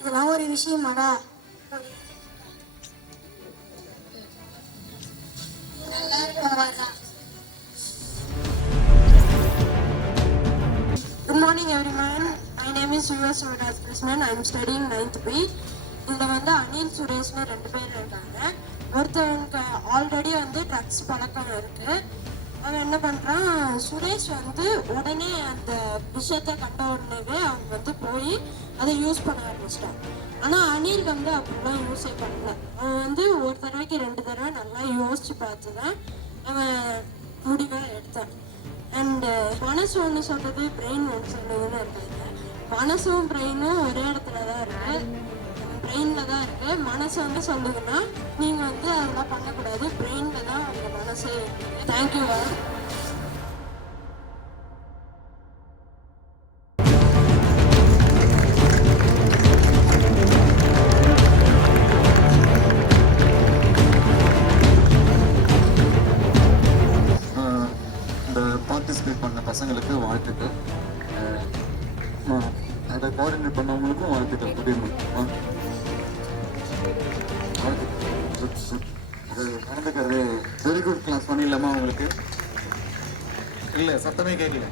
இதெல்லாம் ஒரு விஷயமாடா? Good morning everyone. My name is Suvas Krishnan. I am studying 9th B. இதில் வந்து அனில் சுரேஷ்னு 2 பேர் இருக்காங்க. ஒருத்தவங்க ஆல்ரெடி வந்து ட்ரக்ஸ் பழக்கம் இருக்குது. அவன் என்ன பண்ணுறான், சுரேஷ் வந்து உடனே அந்த விஷயத்தை கண்ட உடனேவே அவங்க வந்து போய் அதை யூஸ் பண்ண ஆரம்பிச்சிட்டான். ஆனால் அனில் வந்து அப்படிலாம் யூஸே பண்ணல. அவன் வந்து ஒரு தடவைக்கு 2 தடவை நல்லா யோசிச்சு பார்த்து தான் அவன் முடிவை எடுத்தான். அண்டு மனசு ஒன்று சொல்கிறது, பிரெயின் ஒன்று சொல்லுதுன்னு இருக்காங்க. மனசும் பிரெயினும் ஒரே இடத்துல தான் இருக்குது, பிரெயினில் தான் இருக்குது. மனசு வந்து சொல்லுதுன்னா நீங்கள் வந்து அதெல்லாம் பண்ணக்கூடாது, பிரெயினில் தான் உங்கள் மனசே இருக்குது. தேங்க்யூ. பார்ட்டிசிபேட் பண்ண பசங்களுக்கு வாழ்த்துக்கள். அதை கோஆர்டினேட் பண்ணவங்களுக்கும் வாழ்த்துக்கள். நடந்துக்கிறது வெரி குட் கிளாஸ் பண்ணிடலாமா உங்களுக்கு? இல்லை, சத்தமே கேட்கல.